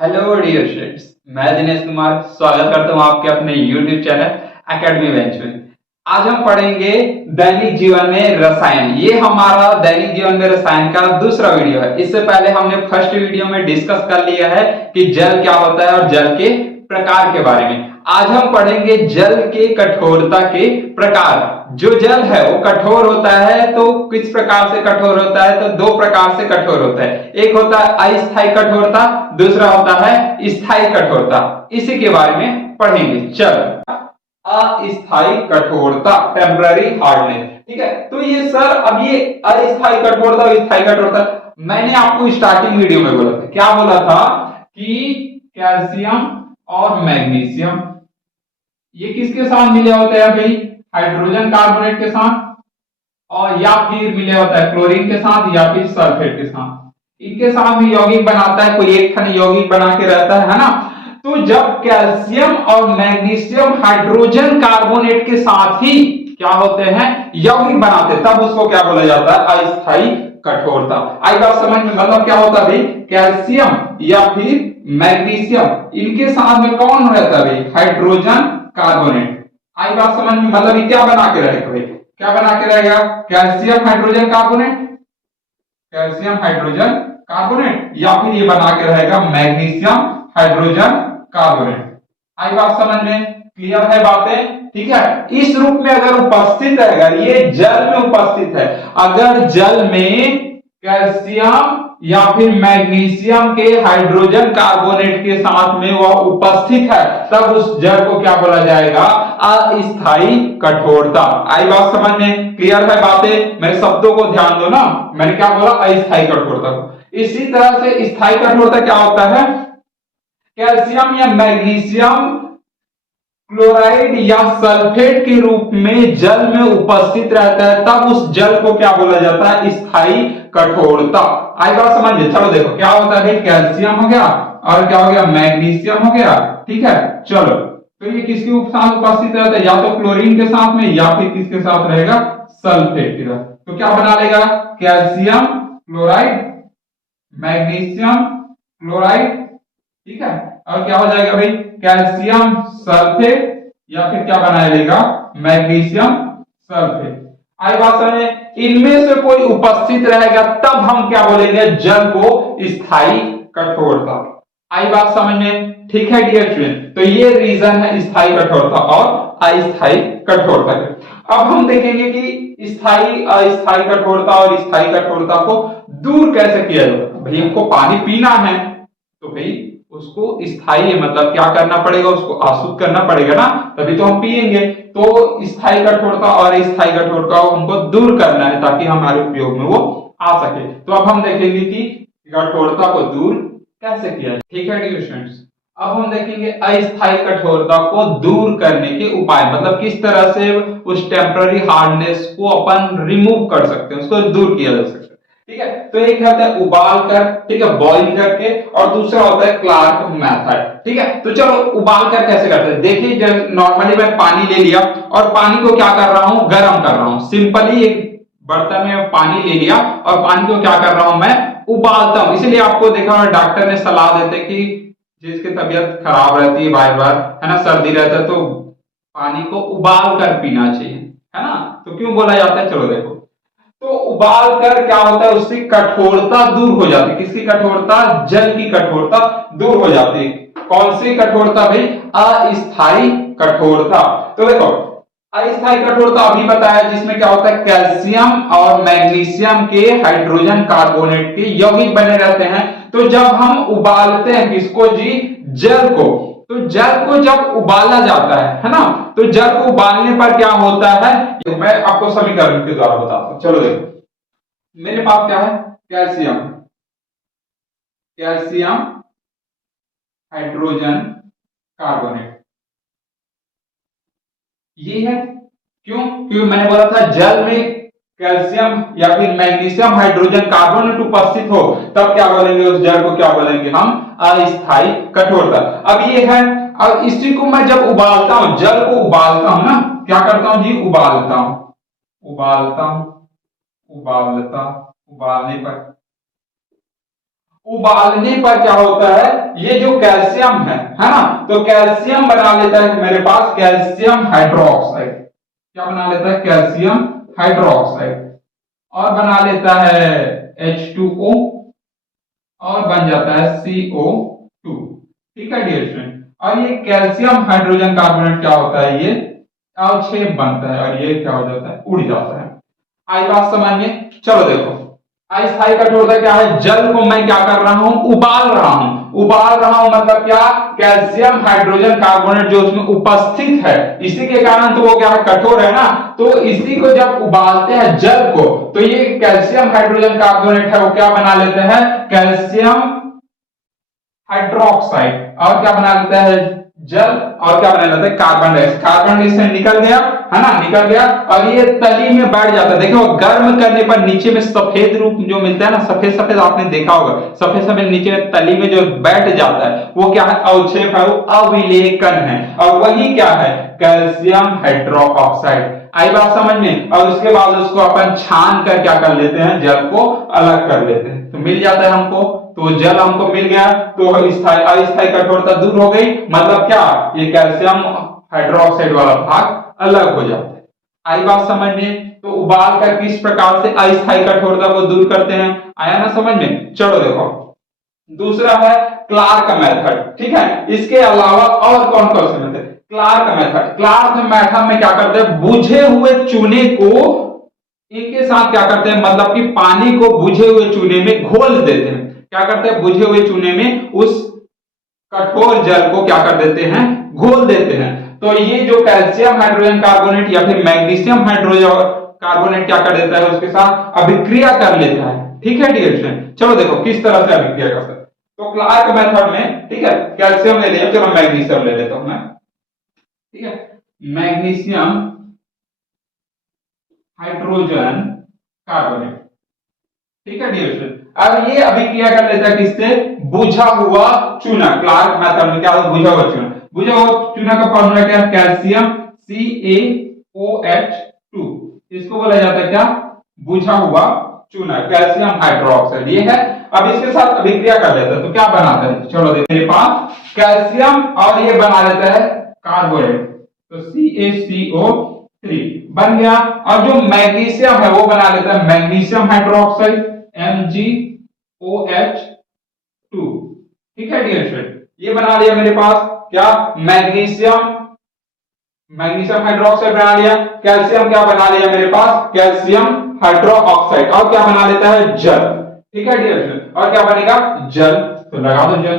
Hello dear students, मैं दिनेश कुमार स्वागत करता हूं आपके अपने YouTube चैनल एकेडमी बेंच में। आज हम पढ़ेंगे दैनिक जीवन में रसायन। ये हमारा दैनिक जीवन में रसायन का दूसरा वीडियो है। इससे पहले हमने फर्स्ट वीडियो में डिस्कस कर लिया है कि जल क्या होता है और जल के प्रकार के बारे में। आज हम पढ़ेंगे जल के कठोरता के प्रकार। जो जल है वो कठोर होता है, तो किस प्रकार से कठोर होता है? तो दो प्रकार से कठोर होता है। एक होता है अस्थायी कठोरता, दूसरा होता है स्थायी कठोरता। इसी के बारे में पढ़ेंगे। चलो, अस्थायी कठोरता, टेम्पररी हार्डनेस। ठीक है, तो ये सर अब ये अस्थायी कठोरता और स्थायी कठोरता मैंने आपको स्टार्टिंग वीडियो में बोला था। क्या बोला था? कि कैल्शियम और मैग्नीशियम ये किसके साथ मिले होते हैं भाई? हाइड्रोजन कार्बोनेट के साथ, और या फिर मिले होता है क्लोरीन के साथ या फिर सल्फेट के साथ। इनके साथ भी यौगिक बनाता है, कोई एक खंड यौगिक बना के रहता है ना। तो जब कैल्शियम और मैग्नीशियम हाइड्रोजन कार्बोनेट के साथ ही क्या होते हैं, यौगिक बनाते, तब उसको क्या बोला जाता है? अस्थायी कठोरता। आई बात समझ में? मतलब क्या होता है भाई? कैल्शियम या फिर मैग्नीशियम, इनके साथ में कौन रहता है भाई? Hydrogen carbonate. आई बात समझ में? मतलब ये क्या बना के रहेगा भाई? क्या बना के रहेगा? Calcium hydrogen carbonate, calcium hydrogen carbonate, या फिर ये बना के रहेगा मैग्नीशियम हाइड्रोजन कार्बोनेट। आई बात समझ में? क्लियर है बातें? ठीक है, इस रूप में अगर उपस्थित है, अगर ये जल में उपस्थित है, अगर जल में कैल्शियम या फिर मैग्नीशियम के हाइड्रोजन कार्बोनेट के साथ में वह उपस्थित है, तब उस जल को क्या बोला जाएगा? अस्थायी कठोरता। आई बात समझ में? क्लियर है बातें? मेरे शब्दों को ध्यान दो ना, मैंने क्या बोला? अस्थायी कठोरता को। इसी तरह से स्थायी कठोरता क्या होता है? कैल्शियम या मैग्नीशियम क्लोराइड या सल्फेट के रूप में जल में उपस्थित रहता है, तब उस जल को क्या बोला जाता है? स्थायी कठोरता। आई बात समझिए? चलो देखो क्या होता है, कैल्शियम हो गया और क्या हो गया? मैग्नीशियम हो गया। ठीक है, चलो तो ये किसके साथ उपस्थित रहता है? या तो क्लोरीन के साथ में या फिर किसके साथ रहेगा? सल्फेट के साथ। तो क्या बना लेगा? Calcium chloride, magnesium chloride. ठीक है, और क्या हो जाएगा भाई? कैल्शियम सल्फेट, या फिर क्या बना लेगा? Magnesium sulphate. आई बात समझ? इनमें से कोई उपस्थित रहेगा तब हम क्या बोलेंगे? जल को स्थायी कठोरता। आई बात समझ में? ठीक है डियर स्टूडेंट, तो ये रीजन है स्थायी कठोरता और अस्थायी कठोरता के। अब हम देखेंगे कि स्थायी अस्थायी कठोरता और स्थायी कठोरता को दूर कैसे किया जाता है। भाई हमको पानी पीना है, तो भाई उसको स्थायी मतलब क्या करना पड़ेगा? उसको आशुद्ध करना पड़ेगा ना, तभी तो हम पिएंगे। तो स्थायी कठोरता और अस्थायी कठोरता को हमको दूर करना है ताकि हमारे उपयोग में वो आ सके। तो अब हम देखेंगे कि कठोरता को दूर कैसे किया जाए। ठीक है डियर स्टूडेंट्स, अब हम देखेंगे अस्थायी कठोरता को दूर करने के उपाय, मतलब किस तरह से उस टेम्पररी हार्डनेस को अपन रिमूव कर सकते हैं, उसको दूर किया जा सकता है। ठीक है, तो एक होता है उबाल कर, ठीक है, बॉइल करके, और दूसरा होता है क्लार्क मेथड। ठीक है, तो चलो उबाल कर कैसे करते हैं। देखिए, जब नॉर्मली मैं पानी ले लिया और पानी को क्या कर रहा हूं? गर्म कर रहा हूं। सिंपली एक बर्तन में पानी ले लिया और पानी को क्या कर रहा हूं? मैं उबालता हूं। इसलिए आपको देखा और डॉक्टर ने सलाह देते कि जिसकी तबीयत खराब रहती है, बार बार है ना, सर्दी रहता है, तो पानी को उबाल कर पीना चाहिए, है ना। तो क्यों बोला जाता है? चलो देखो, तो उबाल कर क्या होता है? उसकी कठोरता दूर हो जाती है। किसकी कठोरता? जल की कठोरता दूर हो जाती है। कौन सी कठोरता भाई? अस्थायी कठोरता। तो देखो, अस्थायी कठोरता अभी बताया, जिसमें क्या होता है? कैल्शियम और मैग्नीशियम के हाइड्रोजन कार्बोनेट के यौगिक बने रहते हैं। तो जब हम उबालते हैं किसको जी? जल को। तो जल को जब उबाला जाता है ना, तो जल को उबालने पर क्या होता है? मैं आपको समीकरण के द्वारा बताता हूं। चलो देखो, मेरे पास क्या है? कैल्शियम, कैल्शियम हाइड्रोजन कार्बोनेट, ये है। क्यों? क्योंकि मैंने बोला था जल में कैल्शियम या फिर मैग्नीशियम हाइड्रोजन कार्बोनेट उपस्थित हो, तब क्या बोलेंगे? उस जल को क्या बोलेंगे हम? अस्थायी कठोरता। अब ये है, अब इसी को मैं जब उबालता हूं, जल को उबालता हूं ना, क्या करता हूं जी? उबालता हूं, उबालता हूं, उबालता, उबालने पर उबालने पर क्या होता है, ये जो कैल्शियम है ना, तो कैल्शियम बना लेता है मेरे पास कैल्शियम हाइड्रोक्साइड। क्या बना लेता है, कैल्शियम हाइड्रोक्साइड, और बना लेता है H2O, और बन जाता है CO2। ठीक है डियर स्टूडेंट, और ये कैल्शियम हाइड्रोजन कार्बोनेट क्या होता है, ये अवक्षेप बनता है और ये क्या हो जाता है, उड़ जाता है। आई बात समझ में। चलो देखो, अस्थायी कठोरता क्या है, जल को मैं क्या कर रहा हूं, उबाल रहा हूं। उबाल रहा हूं मतलब क्या, कैल्शियम हाइड्रोजन कार्बोनेट जो उसमें उपस्थित है, इसी के कारण तो वो क्या है, कठोर है ना। तो इसी को जब उबालते हैं जल को, तो ये कैल्शियम हाइड्रोजन कार्बोनेट है वो क्या बना लेते हैं, कैल्शियम हाइड्रोक्साइड, और क्या बना लेता है, जल, और क्या बना लेता है, कार्बन डाइऑक्साइड। कार्बन डाइऑक्साइड निकल गया है ना, निकल गया, और ये तली में बैठ जाता है। देखो गर्म करने पर नीचे में सफेद रूप जो मिलता है ना, सफेद सफेद आपने देखा होगा, सफेद सफेद नीचे में तली में जो बैठ जाता है वो क्या है, अवक्षेप है, वो अविलेकन है, और वही क्या है, कैल्शियम हाइड्रोक्साइड। आई बात समझ में। और उसके बाद उसको अपन छान कर क्या कर लेते हैं, जल को अलग कर लेते हैं, तो मिल जाता है हमको। तो जल हमको मिल गया, तो अस्थायी कठोरता दूर हो गई, मतलब क्या, ये कैल्शियम हाइड्रोक्साइड वाला भाग अलग हो जाता है। आई बात समझ में। तो उबाल कर किस प्रकार से अस्थायी कठोरता को दूर करते हैं, आया ना समझ में। चलो देखो, दूसरा है क्लार्क मेथड। ठीक है, इसके अलावा और कौन कौन से method, Clark method. Clark method में क्या करते हैं, बुझे हुए चूने को इनके साथ क्या करते हैं, मतलब कि पानी को बुझे हुए चूने में घोल देते हैं। क्या करते हैं, बुझे हुए चूने में उस कठोर जल को क्या कर देते हैं, घोल देते हैं। तो ये जो कैल्शियम हाइड्रोजन कार्बोनेट या फिर मैग्नीशियम हाइड्रोजन कार्बोनेट क्या कर देता है, उसके साथ अभिक्रिया कर लेता है। ठीक है डियर स्टूडेंट, चलो देखो किस तरह से अभिक्रिया करता है। तो क्लार्क मेथड में, ठीक है, कैल्शियम ले लिया, चलो मैग्नीशियम ले लेता हूं मैं। ठीक है, मैग्नीशियम हाइड्रोजन कार्बोनेट। ठीक है डियर स्टूडेंट, अब ये अभिक्रिया कर लेता है किससे, बुझा हुआ चूना। क्लार्क मेथड में क्या होता है, बुझा हुआ चूना। बुझा हुआ चूना का फॉर्मूला क्या है, कैल्शियम CaOH2, इसको बोला जाता है क्या, बुझा हुआ चूना, कैल्शियम हाइड्रोक्साइड ये है। अब इसके साथ अभिक्रिया कर लेता है तो क्या बनाता है, चलो देखो, मेरे पास कैल्शियम और ये बना लेता है कार्बोनेट, तो CaCO3 बन गया। और जो मैग्नीशियम है वो बना लेता है मैग्नीशियम हाइड्रोक्साइड, MgOH2। ठीक है डियर स्टूडेंट, ये बना लिया मेरे पास क्या, मैग्नीशियम हाइड्रोक्साइड बना लिया। कैल्शियम क्या बना लिया मेरे पास, कैल्शियम हाइड्रोक्साइड, और क्या बना लेता है, जल। ठीक है डियर स्टूडेंट, और क्या बनेगा, जल, तो लगा दो जल,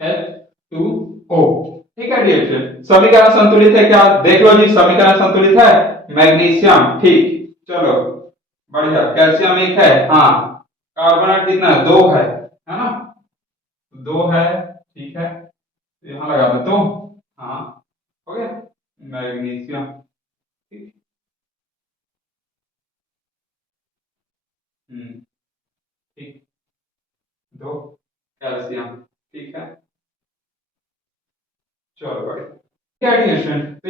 H2O। ठीक है डियर स्टूडेंट, समीकरण संतुलित है क्या, देख लो जी, समीकरण संतुलित है, मैग्नीशियम, ठीक, चलो बढ़िया, कैल्शियम एक है, हाँ, कार्बोनेट कितना है, दो है ना, दो है, ठीक है, यहां लगा दो तो, हाँ हो गया, मैग्नीशियम, ठीक, ठीक, दो कैल्शियम, ठीक है, चलो बढ़िया। तो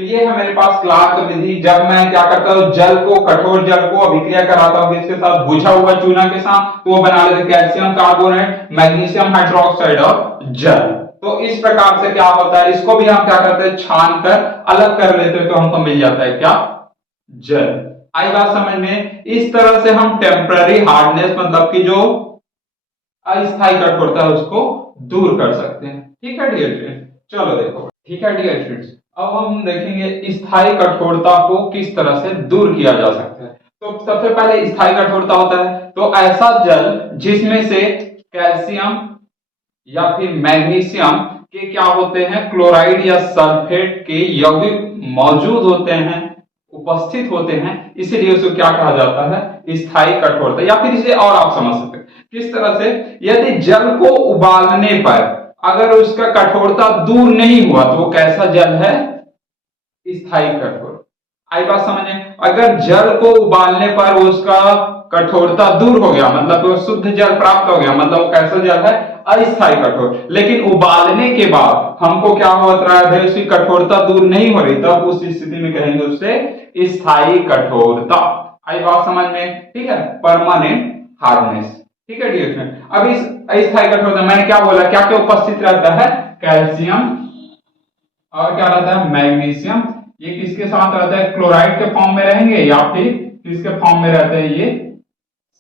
ये है मेरे पास क्लार्क विधि, जब मैं क्या करता हूँ, जल को, कठोर जल को अभिक्रिया कराता हूँ किसके साथ, बुझा हुआ चूना के साथ, तो वो बना लेते कैल्शियम कार्बोनेट, मैग्नीशियम हाइड्रोक्साइड और जल। तो इस प्रकार से क्या होता है, इसको भी हम क्या करते हैं, छान कर अलग कर लेते हैं, तो हमको मिल जाता है क्या, जल। आई बात समझ में। इस तरह से हम टेम्पररी हार्डनेस, मतलब कि जो अस्थायी कठोरता है उसको दूर कर सकते हैं। ठीक है डियर स्टूडेंट, चलो देखो, ठीक है डियर स्टूडेंट्स, अब हम देखेंगे स्थायी कठोरता को किस तरह से दूर किया जा सकता है। तो सबसे पहले स्थायी कठोरता होता है तो ऐसा जल जिसमें से कैल्शियम या फिर मैग्नीशियम के क्या होते हैं, क्लोराइड या सल्फेट के यौगिक मौजूद होते हैं, उपस्थित होते हैं, इसलिए उसको क्या कहा जाता है, स्थायी कठोरता। या फिर इसे और आप समझ सकते हैं किस तरह से, यदि जल को उबालने पर अगर उसका कठोरता दूर नहीं हुआ तो वो कैसा जल है, स्थायी कठोर। आई बात समझे, अगर जल को उबालने पर उसका कठोरता दूर हो गया, मतलब वो शुद्ध जल प्राप्त हो गया, मतलब वो कैसा जल है, अस्थायी कठोर। लेकिन उबालने के बाद हमको क्या हो रहा है, उसकी कठोरता दूर नहीं हो रही, तब उस स्थिति में कहेंगे उससे स्थायी कठोरता। आई बात समझ में, ठीक है, परमानेंट हार्डनेस। ठीक है डियर फ्रेंड। अब इस अस्थायी कठोरता मैंने क्या बोला, क्या क्या उपस्थित रहता है, कैल्शियम और क्या रहता है, मैग्नीशियम। ये किसके साथ रहता है, क्लोराइड के फॉर्म में रहेंगे या फिर किसके फॉर्म में रहते हैं, ये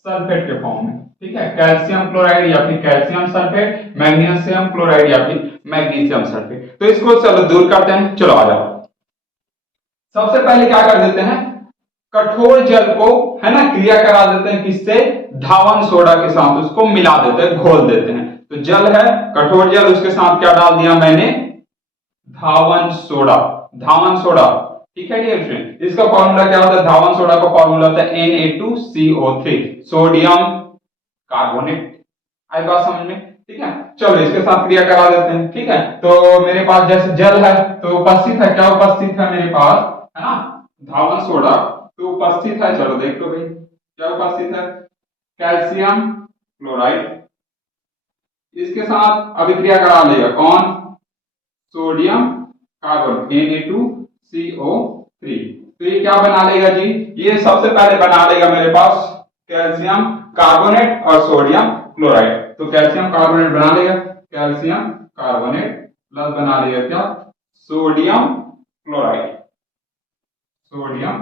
सल्फेट के फॉर्म में। ठीक है, कैल्शियम क्लोराइड या फिर कैल्शियम सल्फेट, मैग्नीशियम क्लोराइड या फिर मैग्नीशियम सल्फेट। तो इसको चलो दूर करते हैं, चलो आ जाओ। सबसे पहले क्या कर देते हैं, कठोर जल को है ना क्रिया करा देते हैं, किससे, धावन सोडा के साथ उसको मिला देते हैं, घोल देते हैं। तो जल है कठोर जल, उसके साथ क्या डाल दिया मैंने, धावन सोडा, धावन सोडा। ठीक है डियर फ्रेंड, इसका फॉर्मूला क्या होता है, धावन सोडा का फॉर्मूला होता है Na2CO3, सोडियम कार्बोनेट। आई बात समझ में, ठीक है। चलो इसके साथ क्रिया करा देते हैं। ठीक है, तो मेरे पास जैसे जल है तो उपस्थित है, क्या उपस्थित है मेरे पास, है ना, धावन सोडा तो उपस्थित है। चलो देख लो भाई क्या उपस्थित है, कैल्शियम क्लोराइड। इसके साथ अभिक्रिया करा लेगा कौन, सोडियम कार्बन Na2CO3। तो ये क्या बना लेगा जी, ये सबसे पहले बना लेगा मेरे पास कैल्शियम कार्बोनेट और सोडियम क्लोराइड। तो कैल्शियम कार्बोनेट बना लेगा, कैल्शियम कार्बोनेट प्लस बना लेगा क्या, सोडियम क्लोराइड, सोडियम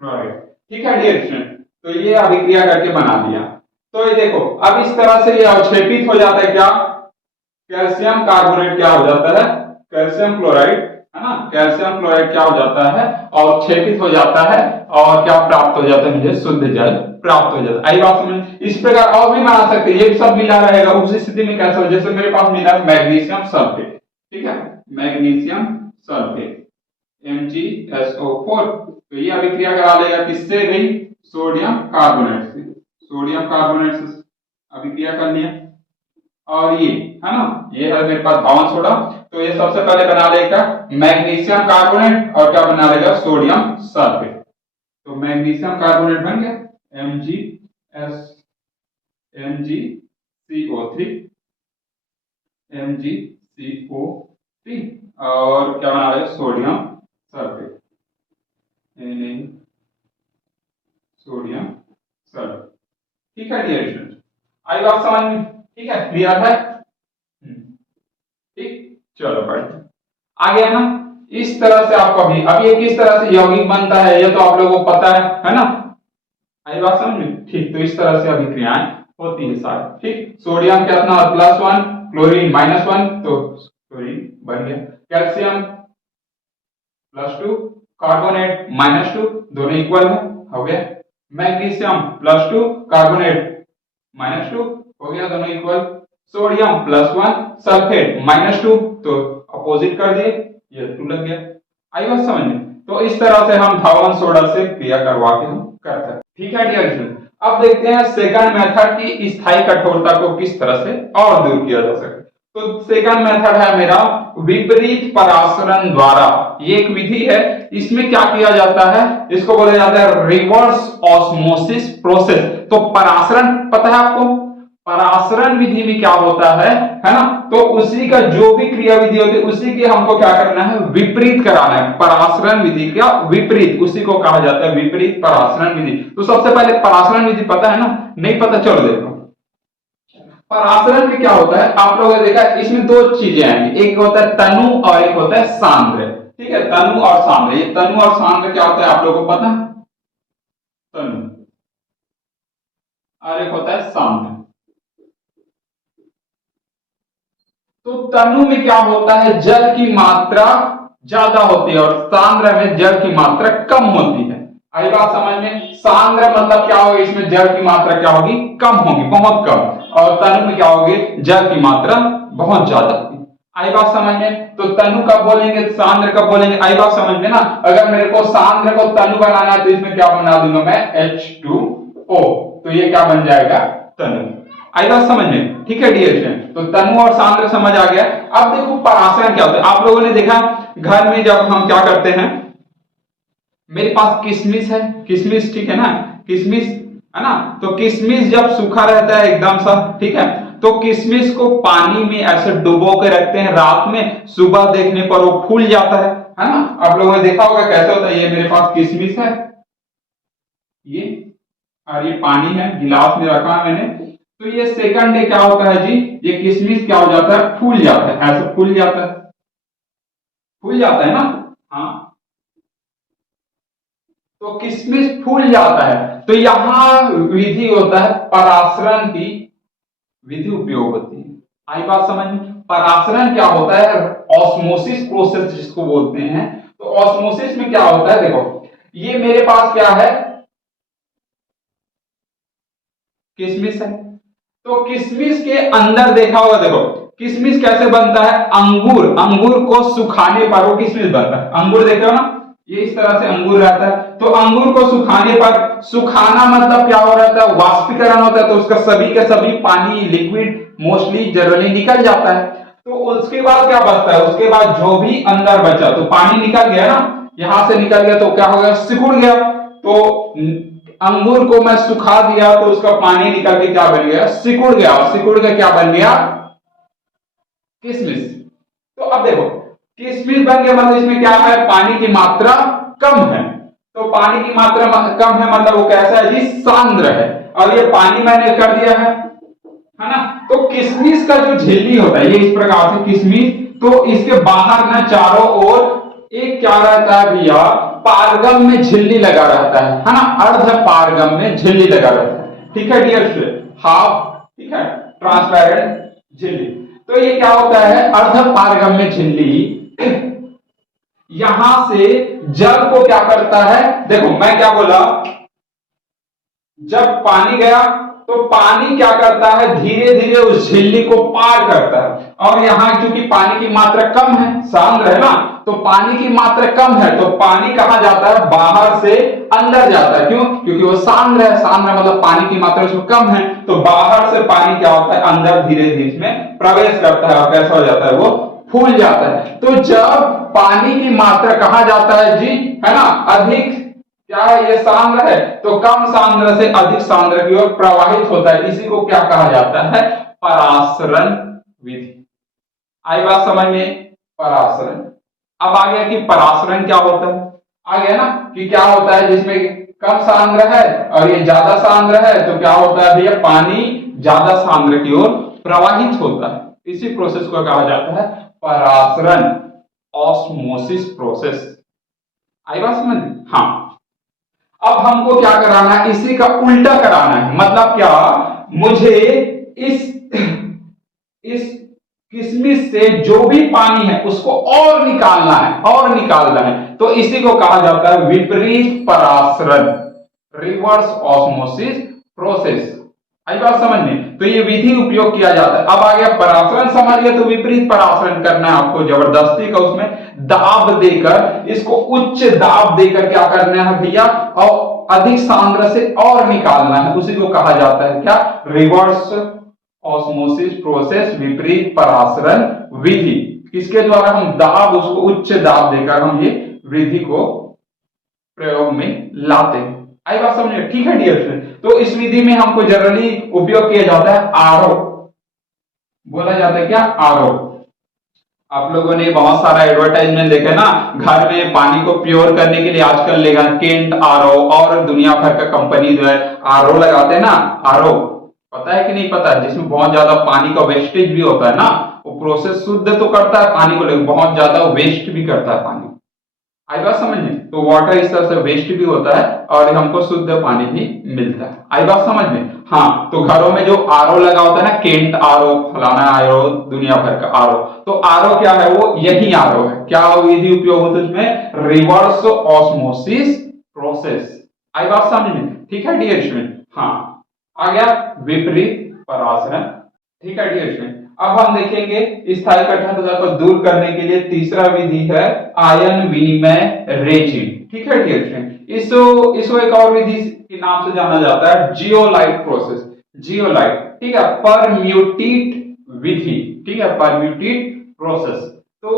क्लोराइड। ठीक है डियर फ्रेंड, तो ये अभिक्रिया करके बना दिया। तो ये देखो अब इस तरह से ये अवक्षेपित हो जाता है, क्या, कैल्शियम कार्बोनेट क्या हो जाता है, कैल्शियम क्लोराइड, है ना, कैल्शियम क्लोराइड क्या हो जाता है, अवक्षेपित हो जाता है और क्या प्राप्त हो जाता है, मुझे शुद्ध जल प्राप्त हो जाता है। आई बात समझ। इस प्रकार और भी बना सकते हैं, ये सब मिला रहेगा उसी स्थिति में कैसे हो, जैसे मेरे पास मिला मैग्नीशियम सल्फेट। ठीक है, मैग्नीशियम सल्फेट MgSO4। तो ये अभिक्रिया करा लेगा किससे भाई, सोडियम कार्बोनेट से, सोडियम कार्बोनेट से अभिक्रिया कर लिया। और ये है ना, ये है मेरे पास धावन सोडा। तो ये सबसे पहले बना लेगा मैग्नीशियम कार्बोनेट और क्या बना लेगा, सोडियम सल्फेट। तो मैग्नीशियम कार्बोनेट बन गया MgCO3 और क्या बना लेगा, सोडियम सल्फेट, सोडियम सल्फेट। ठीक है डियर स्टूडेंट, आई बात समझ में, ठीक है, क्लियर है, ठीक। चलो पढ़ते आ गया ना। इस तरह से आपको अब ये किस तरह से यौगिक बनता है ये तो आप लोगों को पता है ना, आई बात समझ में, ठीक। तो इस तरह से अभिक्रियाएं होती है सारी। ठीक, सोडियम कितना +1, क्लोरीन -1, तो क्लोरीन बन गया, कैल्शियम +2, कार्बोनेट -2, दोनों इक्वल है, हो गया। मैग्नीशियम +2, कार्बोनेट -2, हो गया, दोनों इक्वल। सोडियम +1, सल्फेट -2, तो अपोजिट कर दिए, ये 2 लग गया। आई बात समझ में। तो इस तरह से हम धावन सोडा से क्रिया करवा के हम करते हैं। ठीक है डियर स्टूडेंट, अब देखते हैं सेकंड मेथड की स्थायी कठोरता को किस तरह से और दूर किया जा सके। तो सेकंड मेथड है मेरा विपरीत परासरण द्वारा। ये एक विधि है, इसमें क्या किया जाता है, इसको बोला जाता है रिवर्स ऑस्मोसिस प्रोसेस। तो परासरण पता है आपको, परासरण विधि में क्या होता है ना, तो उसी का जो भी क्रिया विधि होती है उसी के हमको क्या करना है, विपरीत कराना है। परासरण विधि का विपरीत, उसी को कहा जाता है विपरीत परासरण विधि। तो सबसे पहले परासरण विधि पता है ना, नहीं पता चलो देखो। परासरण में क्या होता है, आप लोगों ने देखा इसमें 2 चीजें आएंगी, एक होता है तनु और एक होता है सांद्र। ठीक है, तनु और सांद्र, ये तनु और सांद्र क्या होता है आप लोगों को पता है, तनु और एक होता है सांद्र। तो तनु में क्या होता है, जल की मात्रा ज्यादा होती है और सांद्र में जल की मात्रा कम होती है। आई बात समझ में, सांद्र मतलब क्या होगी, इसमें जल की मात्रा क्या होगी, कम होगी, बहुत कम। और तनु में क्या होगी, जल की मात्रा बहुत ज्यादा होगी। आई बात समझ में। तो तनु कब बोलेंगे, सांद्र कब बोलेंगे, आई बात समझ में ना। अगर मेरे को सांद्र को तनु बनाना है तो इसमें क्या बना दूंगा मैं, H2O। तो ये क्या बन जाएगा, तनु। आई बात समझ में, ठीक है डियर फ्रेंड। तो तनु और सांद्र समझ आ गया। अब देखो परासरण क्या होता है, आप लोगों ने देखा घर में जब हम क्या करते हैं, मेरे पास किशमिश है, किशमिश, ठीक है ना, किशमिश है ना। तो किशमिश जब सूखा रहता है एकदम सा, ठीक है, तो किशमिश को पानी में ऐसे डुबो के रखते हैं, रात में सुबह देखने पर वो फूल जाता है ना। आप लोगों ने देखा होगा कैसे होता है। ये मेरे पास किशमिश है, ये और ये पानी है, गिलास में रखा है मैंने। तो ये सेकंड डे क्या होता है जी, ये किशमिश क्या हो जाता है, फूल जाता है, ऐसे फूल जाता है, फूल जाता है ना। हाँ, तो किशमिश फूल जाता है, तो यहां विधि होता है परासरण की विधि उपयोग होती है। आई बात समझ में। परासरण क्या होता है, ऑस्मोसिस प्रोसेस जिसको बोलते हैं। तो ऑस्मोसिस में क्या होता है, देखो ये मेरे पास क्या है, किशमिश है। तो किशमिश के अंदर देखा होगा, देखो किशमिश कैसे बनता है, अंगूर, अंगूर को सुखाने पर वो किशमिश बनता है। अंगूर देखे हो ना, ये इस तरह से अंगूर रहता है। तो अंगूर को सुखाने पर, सुखाना मतलब क्या हो रहता है, वाष्पीकरण होता है, तो उसका सभी का सभी पानी, लिक्विड मोस्टली जनरली निकल जाता है। तो उसके बाद क्या बचता है, उसके बाद जो भी अंदर बचा, तो पानी निकल गया ना, यहां से निकल गया, तो क्या हो गया, सिकुड़ गया। तो अंगूर को मैं सुखा दिया, तो उसका पानी निकल के क्या बन गया, सिकुड़ गया, और सिकुड़ के क्या बन गया, किशमिश। तो अब देखो किशमिश बन गया, मतलब इसमें क्या है, पानी की मात्रा कम है। तो पानी की मात्रा कम है मतलब वो कैसा है जी, सांद्र है। और ये पानी मैंने कर दिया है ना। तो किशमिश का जो झिल्ली होता है, ये इस प्रकार से किशमिश, तो इसके बाहर ना चारों ओर एक क्या रहता है भैया, पारगम में झिल्ली लगा रहता है ना, अर्ध पारगम में झिल्ली लगा रहता है। ठीक है डियर स्टूडेंट, हाफ, ठीक है, ट्रांसपेरेंट झिल्ली। तो ये क्या होता है, अर्ध पारगम में झिल्ली, यहां से जल को क्या करता है, देखो मैं क्या बोला, जब पानी गया तो पानी क्या करता है, धीरे धीरे उस झिल्ली को पार करता है। और यहां क्योंकि पानी की मात्रा कम है, सांद्र है ना, तो पानी की मात्रा कम है, तो पानी कहां जाता है, बाहर से अंदर जाता है। क्यों, क्योंकि वो सांद्र है, सांद्र मतलब पानी की मात्रा उसमें कम है, तो बाहर से पानी क्या होता है, अंदर धीरे धीरे इसमें प्रवेश करता है, और कैसा हो जाता है, वो फूल जाता है। तो जब पानी की मात्रा कहां जाता है जी, है ना, अधिक, क्या है, ये सांद्र है, तो कम सांद्र से अधिक सांद्र की ओर प्रवाहित होता है। इसी को क्या कहा जाता है, परासरण विधि। आई बात समझ में, परासरण। अब आ गया कि परासरण क्या होता है, आ गया ना कि क्या होता है, जिसमें कम सांद्र है और ये ज्यादा सांद्र है, तो क्या होता है भैया, पानी ज्यादा सांद्र की ओर प्रवाहित होता है। इसी प्रोसेस को कहा जाता है परासरण, ऑस्मोसिस प्रोसेस। आई बात समझ में। हाँ, अब हमको क्या कराना है, इसी का उल्टा कराना है। मतलब क्या, मुझे इस किशमिश से जो भी पानी है उसको और निकालना है, और निकालना है। तो इसी को कहा जाता है विपरीत परासरण, रिवर्स ऑस्मोसिस प्रोसेस। आई बात समझ में। तो ये विधि उपयोग किया जाता है। अब आ गया परासरण, समझ गया, तो विपरीत परासरण करना है आपको, जबरदस्ती का उसमें दाब देकर, इसको उच्च दाब देकर क्या करना है भैया, और अधिक सांद्र से और निकालना है। उसी को कहा जाता है क्या, रिवर्स ऑस्मोसिस प्रोसेस, विपरीत परासरण विधि। किसके द्वारा, हम दाब, उसको उच्च दाब देकर हम ये विधि को प्रयोग में लाते हैं। आई बात समझ में। ठीक है डियर फ्रेंड, तो इस विधि में हमको जनरली उपयोग किया जाता है आरओ, बोला जाता है क्या, आरओ। आप लोगों ने बहुत सारा एडवर्टाइजमेंट देखा ना, घर में पानी को प्योर करने के लिए आजकल लेगा केंट आरओ, और दुनिया भर का कंपनी जो है आरओ लगाते हैं ना, आरओ, पता है कि नहीं पता, जिसमें बहुत ज्यादा पानी का वेस्टेज भी होता है ना। वो प्रोसेस शुद्ध तो करता है पानी को, लेकिन बहुत ज्यादा वेस्ट भी करता है पानी। आई बात समझ में। तो वाटर इस तरह से वेस्ट भी होता है और हमको शुद्ध पानी भी मिलता है। आई बात समझ में। हाँ, तो घरों में जो आरओ लगा होता है ना, केंट आरओ, फलाना आरओ, दुनिया भर का आरओ, तो आरओ क्या है, वो यही आरओ है। क्या विधि उपयोग होता है उसमें, रिवर्स ऑस्मोसिस प्रोसेस। आई बात समझ में। ठीक है डियर स्टूडेंट। हाँ, आ गया विपरीत परासरण। ठीक है डियर स्टूडेंट। अब हम देखेंगे स्थायी कठोरता को दूर करने के लिए तीसरा विधि है आयन विनिमय रेजिन। ठीक है डियर फ्रेंड, इसको एक और विधि के नाम से जाना जाता है जियोलाइट प्रोसेस, जियोलाइट। ठीक है, परम्यूटेट विधि, ठीक है, परम्यूटेट प्रोसेस। तो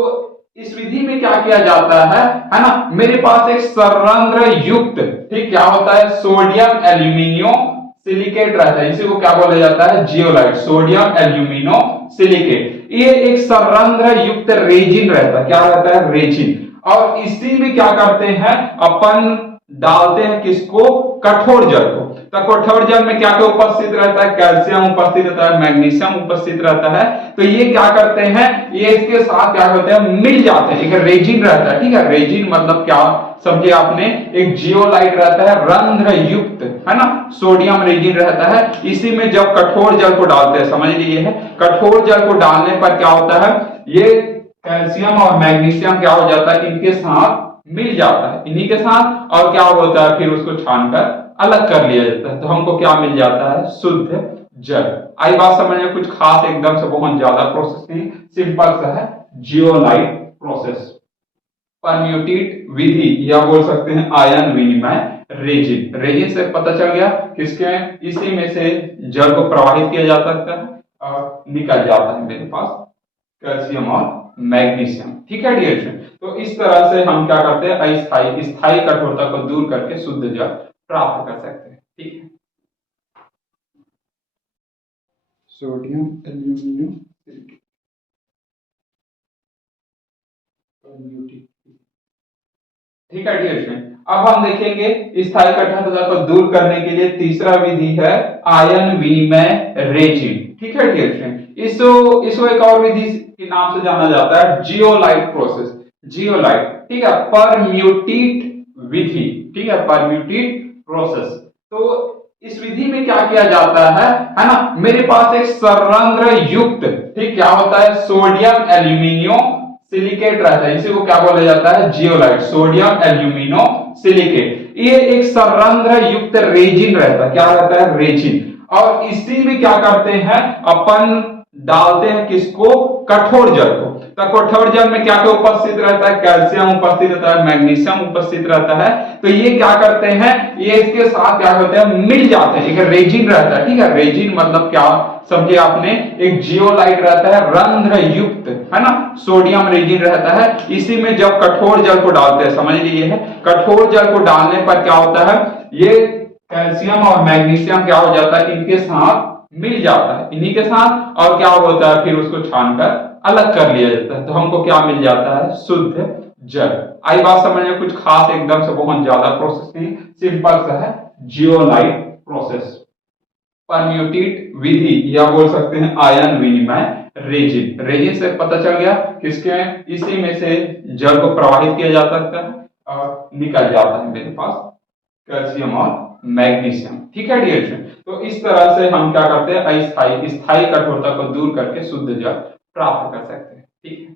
इस विधि में क्या किया जाता है ना, मेरे पास एक संरंध्र युक्त, ठीक, क्या होता है, सोडियम एल्यूमिनियम सिलिकेट रहता है। इसी को क्या बोला जाता है, जियोलाइट, सोडियम एल्यूमिनो सिलिकेट। ये एक संरंध्र युक्त रेजिन रहता है। क्या रहता है, रेजिन। और इसी में क्या करते हैं अपन, डालते हैं किसको, कठोर जल को। तो कठोर जल में क्या क्या उपस्थित रहता है, कैल्शियम उपस्थित रहता है, मैग्नीशियम उपस्थित रहता है। तो ये क्या करते हैं, ये इसके साथ क्या करते हैं, मिल जाते हैं, एक रेजिन रहता है, ठीक है। रेजिन मतलब क्या समझे आपने, एक जियोलाइट रहता है रंध्र युक्त, है ना, सोडियम रेजिन रहता है। इसी में जब कठोर जल को डालते हैं, समझ लीजिए है, कठोर जल को डालने पर क्या होता है, ये कैल्शियम और मैग्नीशियम क्या हो जाता है, इनके साथ मिल जाता है, इन्हीं के साथ, और क्या होता है, फिर उसको छानकर अलग कर लिया जाता है। तो हमको क्या मिल जाता है, शुद्ध जल। आई बात समझ में, कुछ खास एकदम से बहुत ज्यादा प्रोसेस नहीं, सिंपल सा है, जियोलाइट प्रोसेस। परम्यूटेट विधि या बोल सकते हैं आयन विनिमय रेजिन। रेजिन से पता चल गया किसके, इसी में से जल को प्रवाहित किया जा सकता है और निकल जाता है मेरे पास कैल्शियम और मैग्नीशियम, ठीक है डियर स्टूडेंट। तो इस तरह से हम क्या करते हैं, अस्थायी स्थायी कठोरता को दूर करके शुद्ध जल प्राप्त कर सकते हैं, ठीक है। सोडियम एल्यूमिनियम ठीक है डियर स्टूडेंट। अब हम देखेंगे स्थायी कठोरता को दूर करने के लिए तीसरा विधि है आयन विनिमय रेजिन, ठीक है डियर स्टूडेंट। इसको एक और विधि के नाम से जाना जाता है जियोलाइट प्रोसेस, जियोलाइट, ठीक है, परम्यूटेट विधि, ठीक है, परम्यूटेट प्रोसेस। तो इस विधि में क्या किया जाता है ना, मेरे पास एक संरंध्र युक्त, ठीक, क्या होता है, सोडियम एल्यूमिनियम सिलिकेट रहता है, इसी को क्या बोला जाता है, जियोलाइट, सोडियम एल्यूमिनो सिलिकेट। ये एक संरंध्र युक्त रेजिन रहता है, क्या रहता है, रेजिन। और इसी में क्या करते हैं, अपन डालते हैं किसको, कठोर जल को। तो कठोर जल में क्या क्या उपस्थित रहता है, कैल्शियम उपस्थित रहता है, मैग्नीशियम उपस्थित रहता है। तो ये क्या करते हैं, ये इसके साथ क्या करते हैं, मिल जाते हैं, एक रेजिन रहता है, ठीक है। रेजिन मतलब क्या समझे आपने, एक जियोलाइट रहता है रंध्र युक्त, है ना, सोडियम रेजिन रहता है। इसी में जब कठोर जल को डालते हैं, समझ लीजिए है, कठोर जल को डालने पर क्या होता है, ये कैल्शियम और मैग्नीशियम क्या हो जाता है, इनके साथ मिल जाता है, इन्हीं के साथ, और क्या होता है, फिर उसको छानकर अलग कर लिया जाता है। तो हमको क्या मिल जाता है, शुद्ध जल। आई बात समझ में, कुछ खास एकदम से बहुत ज्यादा प्रोसेस नहीं, सिंपल सा है, जियोलाइट प्रोसेस। परम्यूटेट विधि या बोल सकते हैं आयन विनिमय रेजिन। रेजिन से पता चल गया किसके, इसी में से जल को प्रवाहित किया जा सकता है और निकल जाता है मेरे पास कैल्शियम और मैग्नीशियम, ठीक है डियर स्टूडेंट। तो इस तरह से हम क्या करते हैं, स्थायी कठोरता को दूर करके शुद्ध जल प्राप्त कर सकते हैं, ठीक है।